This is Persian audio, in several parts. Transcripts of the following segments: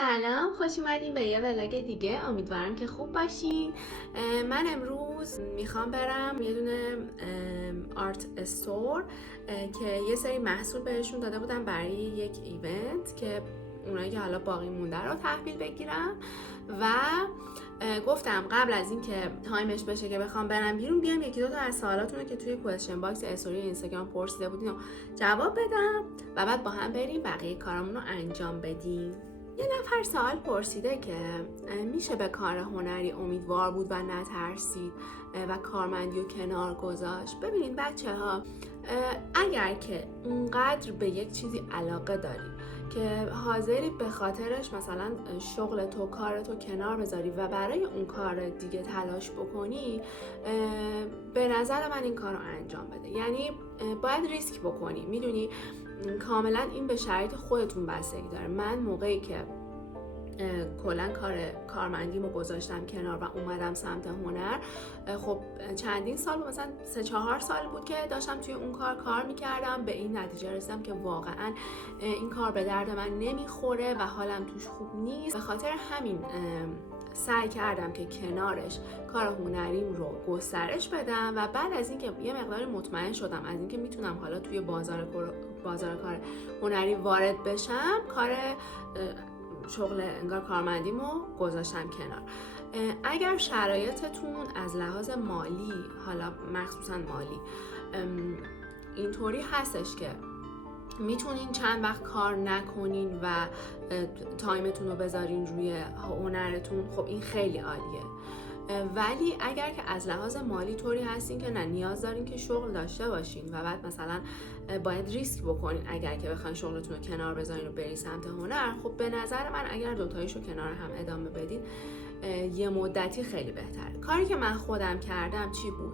سلام، خوش اومدین به یه ولاگ دیگه. امیدوارم که خوب باشین. من امروز میخوام برم یه دونه آرت استور که یه سری محصول بهشون داده بودم برای یک ایونت که اونایی که حالا باقی مونده رو تحویل بگیرم و گفتم قبل از این که تایمش بشه که بخوام برم بیرون بیام یکی دو تا از سوالاتون رو که توی کوئسچن باکس استوری اینستاگرام پرسیده بودین و جواب بدم و بعد با هم بریم بقیه کارامون رو انجام بدیم. یه نفر سوال پرسیده که میشه به کار هنری امیدوار بود و نترسید و کارمندی رو کنار گذاشت. ببینید بچه ها، اگر که اونقدر به یک چیزی علاقه داری که حاضری به خاطرش مثلا شغل تو کار تو کنار بذاری و برای اون کار دیگه تلاش بکنی، به نظر من این کار رو انجام بده. یعنی باید ریسک بکنی، میدونی کاملا این به شرایط خودتون بستگی داره. من موقعی که کلا کارمندیمو گذاشتم کنار و اومدم سمت هنر، خب چندین سال مثلا 3-4 سال بود که داشتم توی اون کار میکردم. به این نتیجه رسیدم که واقعا این کار به درد من نمیخوره و حالم توش خوب نیست. به خاطر همین سعی کردم که کنارش کار هنریم رو گسترش بدم و بعد از اینکه یه مقداری مطمئن شدم از اینکه میتونم حالا توی بازار کار هنری وارد بشم، کار شغل انگار کارمندیمو گذاشتم کنار. اگر شرایطتون از لحاظ مالی، حالا مخصوصا مالی، اینطوری هستش که میتونین چند وقت کار نکنین و تایمتون رو بذارین روی هنرتون، خب این خیلی عالیه. ولی اگر که از لحاظ مالی طوری هستین که نه نیاز دارین که شغل داشته باشین و بعد مثلا باید ریسک بکنین اگر که بخواین شغلتون رو کنار بذارین و برین سمت هنر، خب به نظر من اگر دوتاییشو کنار هم ادامه بدین یه مدتی خیلی بهتره. کاری که من خودم کردم چی بود؟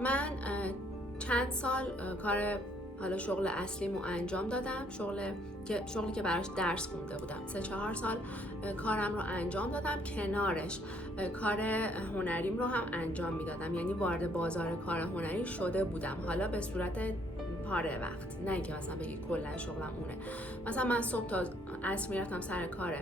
من چند سال کار حالا شغل اصلیمو انجام دادم، شغلی که براش درس خونده بودم. 3-4 سال کارم رو انجام دادم، کنارش کار هنریم رو هم انجام میدادم. یعنی وارد بازار کار هنری شده بودم، حالا به صورت پاره وقت، نه اینکه مثلا بگی کلا شغلم اونه. مثلا من صبح تا عصر میرفتم سر کار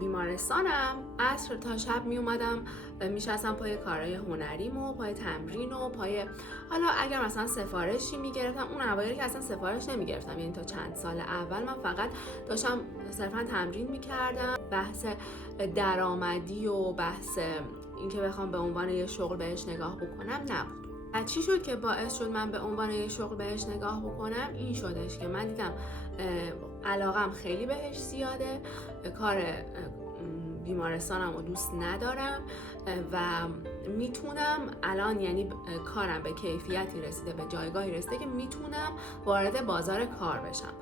بیمارستانم، عصر تا شب می اومدم میشستم پای کارهای هنریم و پای تمرین و پای حالا اگر مثلا سفارشی میگرفتم. اون اوایلی که اصلا سفارش نمیگرفتم، یعنی تا چند سال اول من فقط داشتم صرفا تمرین میکردم. بحث درآمدی و بحث اینکه بخوام به عنوان یه شغل بهش نگاه بکنم نبود. چی شد که باعث شد من به عنوان یه شغل بهش نگاه بکنم؟ این شدش که من دیدم علاقم خیلی بهش زیاده، کار بیمارستانم رو دوست ندارم و میتونم الان، یعنی کارم به کیفیتی رسیده، به جایگاهی رسیده که میتونم وارد بازار کار بشم.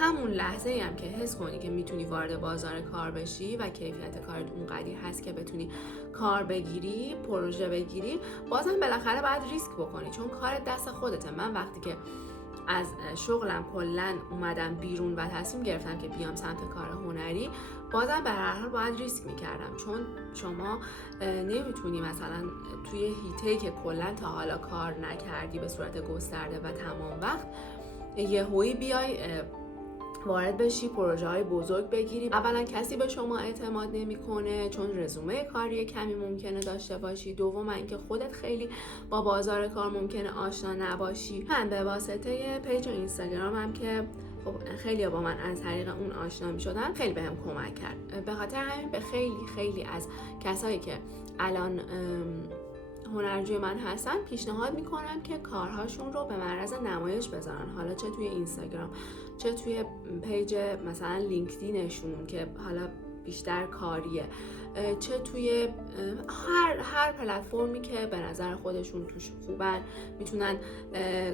همون لحظه هم که حس کنی که میتونی وارد بازار کار بشی و کیفیت کارت اونقدری هست که بتونی کار بگیری، پروژه بگیری، بازم بالاخره باید ریسک بکنی چون کار دست خودته. من وقتی که از شغلم کلن اومدم بیرون و تصمیم گرفتم که بیام سمت کار هنری، بازم به هر حال باید ریسک میکردم چون شما نمیتونی مثلا توی هیته‌ای که کلن تا حالا کار نکردی به صورت گسترده و تمام وقت یهویی بیای وارد بشی، پروژه های بزرگ بگیری. اولا کسی به شما اعتماد نمیکنه چون رزومه کاری کمی ممکنه داشته باشی. دوم اینکه خودت خیلی با بازار کار ممکنه آشنا نباشی. من به واسطه پیج و اینستاگرام هم که خب خیلی با من از طریق اون آشنا می شدن، خیلی بهم کمک کرد. به خاطر همین به خیلی از کسایی که الان هنرجوی من هستن پیشنهاد میکنم که کارهاشون رو به معرض نمایش بذارن، حالا چه توی اینستاگرام چه توی پیج مثلا لینکدینشون که حالا بیشتر کاریه، چه توی هر پلتفرمی که به نظر خودشون توش خوبن میتونن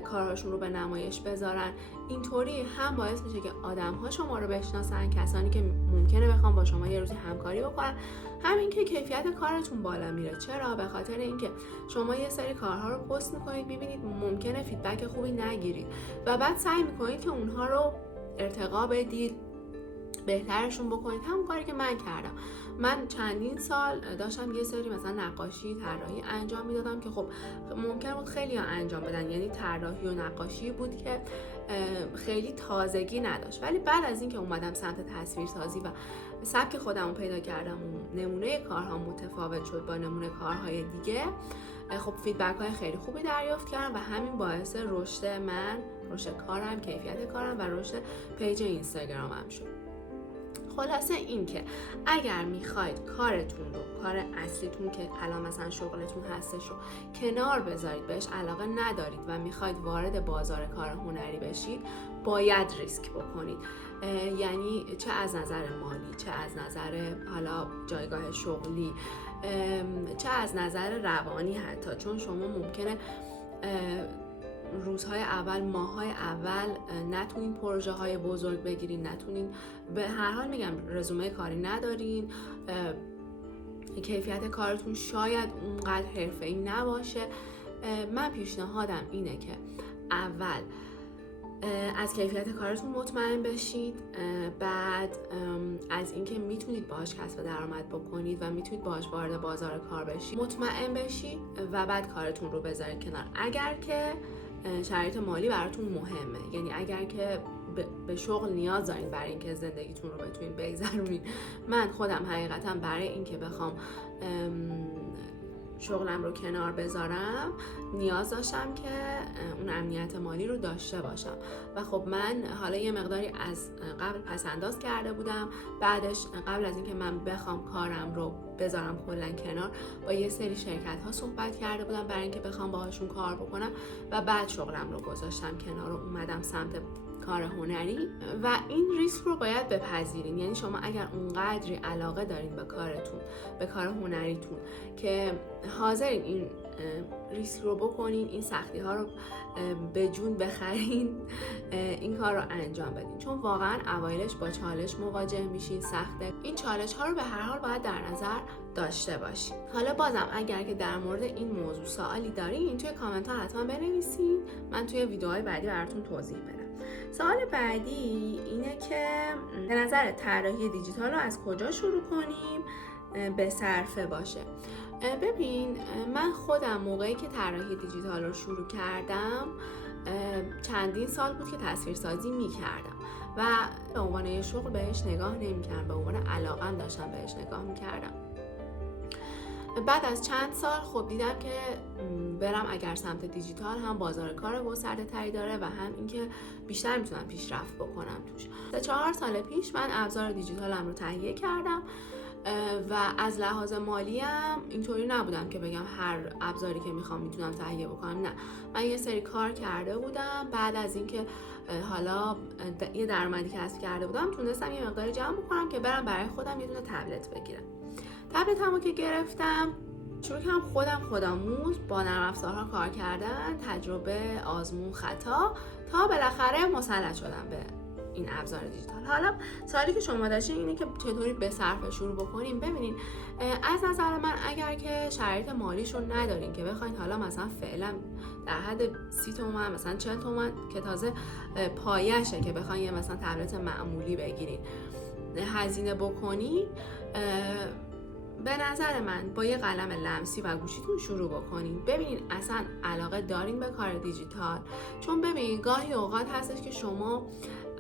کارهاشون رو به نمایش بذارن. اینطوری هم باعث میشه که آدم‌ها شما رو بشناسن، کسانی که ممکنه بخوام با شما یه روزی همکاری بکنن، همین که کیفیت کارتون بالا میره. چرا؟ به خاطر اینکه شما یه سری کارها رو پست میکنید، میبینید ممکنه فیدبک خوبی نگیرید و بعد سعی میکنید که اونها رو ارتقا بدید، بهترشون بکنید. همون کاری که من کردم. من چندین سال داشتم یه سری مثلا نقاشی، طراحی انجام میدادم که خب ممکن بود خیلی ها انجام بدن، یعنی طراحی و نقاشی بود که خیلی تازگی نداشت. ولی بعد از اینکه اومدم سمت تصویرسازی و سبک خودم رو پیدا کردم و نمونه کارها متفاوت شد با نمونه کارهای دیگه، خب فیدبک های خیلی خوبی دریافت کردم و همین باعث رشد من، رشد کارم، کیفیت کارم و رشد پیج اینستاگرامم شد. خلاصه این که اگر میخواید کارتون رو، کار اصلیتون که الان مثلا شغلتون هستش رو کنار بذارید، بهش علاقه ندارید و میخواید وارد بازار کار هنری بشید، باید ریسک بکنید. یعنی چه از نظر مالی، چه از نظر حالا جایگاه شغلی، چه از نظر روانی حتی، چون شما ممکنه روزهای اول، ماههای اول نتونین پروژه های بزرگ بگیرین، نتونین، به هر حال میگم رزومه کاری ندارین، کیفیت کارتون شاید اونقدر حرفه‌ای نباشه. من پیشنهادم اینه که اول از کیفیت کارتون مطمئن بشید، بعد از اینکه میتونید باهاش کسب درآمد بکنید و میتونید باهاش وارد بازار کار بشید مطمئن بشید و بعد کارتون رو بذارید کنار. اگر که شرایط مالی براتون مهمه، یعنی اگر که به شغل نیاز دارین برای اینکه زندگیتون رو بتونین بگذرونین. من خودم حقیقتا برای اینکه بخوام شغلم رو کنار بذارم نیاز داشتم که اون امنیت مالی رو داشته باشم و خب من حالا یه مقداری از قبل پس‌انداز کرده بودم. بعدش قبل از اینکه من بخوام کارم رو بذارم کلاً کنار، با یه سری شرکت ها صحبت کرده بودم برای اینکه بخوام باهاشون کار بکنم و بعد شغلم رو گذاشتم کنار و اومدم سمت کار هنری و این ریسک رو باید بپذیرین. یعنی شما اگر اونقدری علاقه دارین به کارتون، به کار هنریتون که حاضرین این ریسک رو بکنین، این سختی ها رو به جون بخرین، این کار رو انجام بدین، چون واقعا اوایلش با چالش مواجه میشین، سخته. این چالش ها رو به هر حال باید در نظر داشته باشین. حالا بازم اگر که در مورد این موضوع سوالی دارین توی کامنت ها حتما بنویسین، من توی ویدیوهای بعدی براتون توضیح بدم. سوال بعدی اینه که به نظر طراحی دیجیتال رو از کجا شروع کنیم به صرفه باشه؟ ببین، من خودم موقعی که طراحی دیجیتال رو شروع کردم چندین سال بود که تصویرسازی میکردم و به عنوان یه شغل بهش نگاه نمیکردم، به عنوان علاقم داشتم بهش نگاه میکردم. بعد از چند سال خب دیدم که برم اگر سمت دیجیتال هم بازار کار گسترده تری داره و هم اینکه بیشتر میتونم پیشرفت بکنم توش. 4 سال پیش من ابزار دیجیتالم رو تهیه کردم و از لحاظ مالی هم اینطوری نبودم که بگم هر ابزاری که میخوام میتونم تهیه بکنم. نه، من یه سری کار کرده بودم. بعد از اینکه حالا یه درآمدی کسب کرده بودم تونستم یه مقداری جمع بکنم که برم برای خودم یه دونه تبلت بگیرم. تبلتمو که گرفتم شروع کردم خودآموز با نرم افزارها کار کردن، تجربه، آزمون، خطا، تا بالاخره مسلط شدم به این ابزار دیجیتال. حالا سوالی که شما داشتین اینه که چطوری به صرفه شروع بکنیم. ببینین، از نظر من اگر که شرایط مالیش رو ندارین که بخواید حالا مثلا فعلا در حد 30 تومن مثلا 40 تومن که تازه پایشه که بخواید یه مثلا تبلت معمولی بگیرین هزینه بکنین، به نظر من با یه قلم لمسی و گوشیتون شروع بکنین. ببینین اصلا علاقه دارین به کار دیجیتال، چون ببینین گاهی اوقات هستش که شما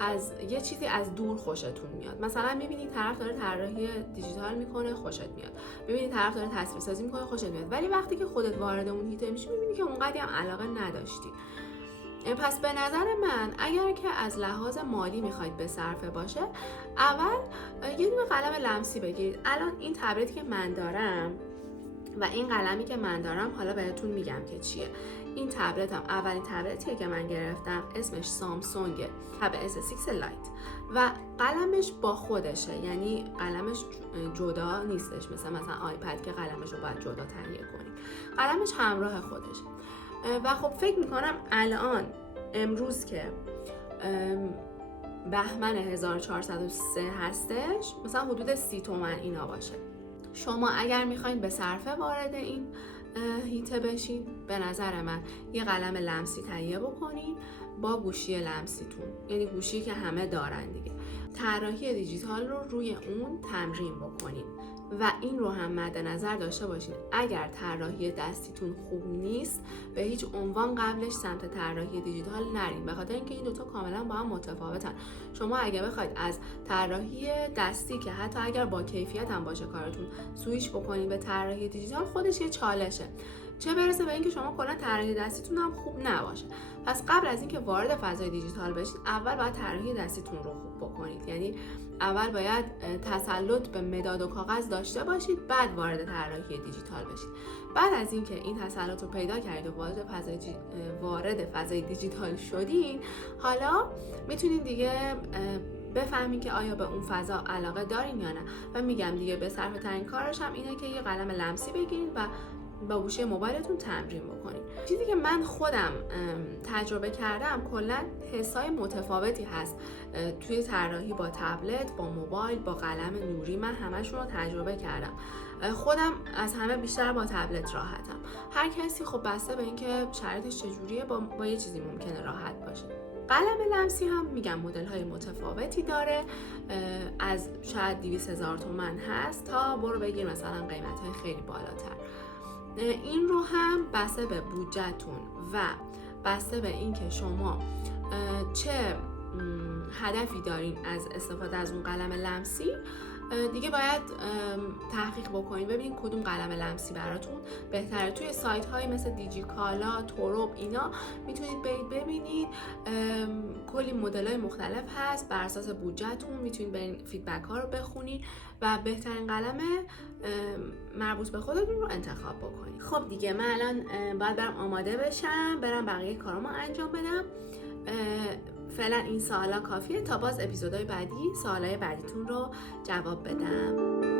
از یه چیزی از دور خوشتون میاد. مثلا میبینید طرف داره طراحی دیجیتال میکنه، خوشت میاد. میبینید طرف داره تصویرسازی میکنه، خوشت میاد. ولی وقتی که خودت وارد اون هیته میشی میبینی که اونقدی هم علاقه نداشتی. پس به نظر من اگر که از لحاظ مالی میخواید به صرفه باشه، اول یه دونه قلم لمسی بگیرید. الان این تبلتی که من دارم و این قلمی که من دارم حالا بهتون میگم که چیه. این تبلتم اولین تبلتیه که من گرفتم، اسمش سامسونگ تب S6 لایت و قلمش با خودشه، یعنی قلمش جدا نیستش مثلا آیپد که قلمش رو باید جدا تهیه کنید. قلمش همراه خودشه و خب فکر میکنم الان امروز که بهمن 1403 هستش، مثلا حدود 30 تومن اینا باشه. شما اگر میخواین به صرفه وارد این هیته بشین، به نظر من یه قلم لمسی تهیه بکنین با گوشی لمسیتون، یعنی گوشی که همه دارن دیگه. طراحی دیجیتال رو روی اون تمرین بکنین. و این رو هم مد نظر داشته باشین اگر طراحی دستیتون خوب نیست به هیچ عنوان قبلش سمت طراحی دیجیتال نرین، به خاطر اینکه این دوتا کاملا با هم متفاوتن. شما اگه بخواید از طراحی دستی که حتی اگر با کیفیت هم باشه کارتون سویچ بکنید به طراحی دیجیتال، خودش یه چالشه، چه برسه به اینکه شما کلا طراحی دستیتون هم خوب نباشه. پس قبل از اینکه وارد فضای دیجیتال بشید اول باید طراحی دستیتون رو خوب بکنید، یعنی اول باید تسلط به مداد و کاغذ داشته باشید، بعد وارد طراحی دیجیتال بشید. بعد از اینکه این تسلط رو پیدا کردید و وارد فضای دیجیتال شدین، حالا میتونید دیگه بفهمین که آیا به اون فضا علاقه دارین یا نه. و میگم دیگه به صرفه ترین کارش هم اینه که یه قلم لمسی بگیرید و با گوشی موبایلتون تمرین بکنید. چیزی که من خودم تجربه کردم، کلا حسای متفاوتی هست توی طراحی با تبلت، با موبایل، با قلم نوری. من همشون رو تجربه کردم. خودم از همه بیشتر با تبلت راحتم. هر کسی خب بسته به اینکه شرایطش چجوریه با یه چیزی ممکنه راحت باشه. قلم لمسی هم میگم مدل های متفاوتی داره، از شاید 200,000 تومان هست تا برو بگیر مثلا قیمت های خیلی بالاتر. این رو هم بسته به بودجه‌تون و بسته به اینکه شما چه هدفی دارین از استفاده از اون قلم لمسی دیگه باید تحقیق بکنید ببینید کدوم قلم لمسی براتون بهتره. توی سایت های مثل دیجیکالا، توروب، اینا میتونید برید ببینید، کلی مدل های مختلف هست. بر اساس بودجه‌تون میتونید برید فیدبک ها رو بخونید و بهترین قلم مربوط به خودتون رو انتخاب بکنید. خب دیگه من الان باید برم آماده بشم، برم بقیه کارامو انجام بدم. فعلا این سوالا کافیه تا باز اپیزودهای بعدی سوالای بعدیتون رو جواب بدم.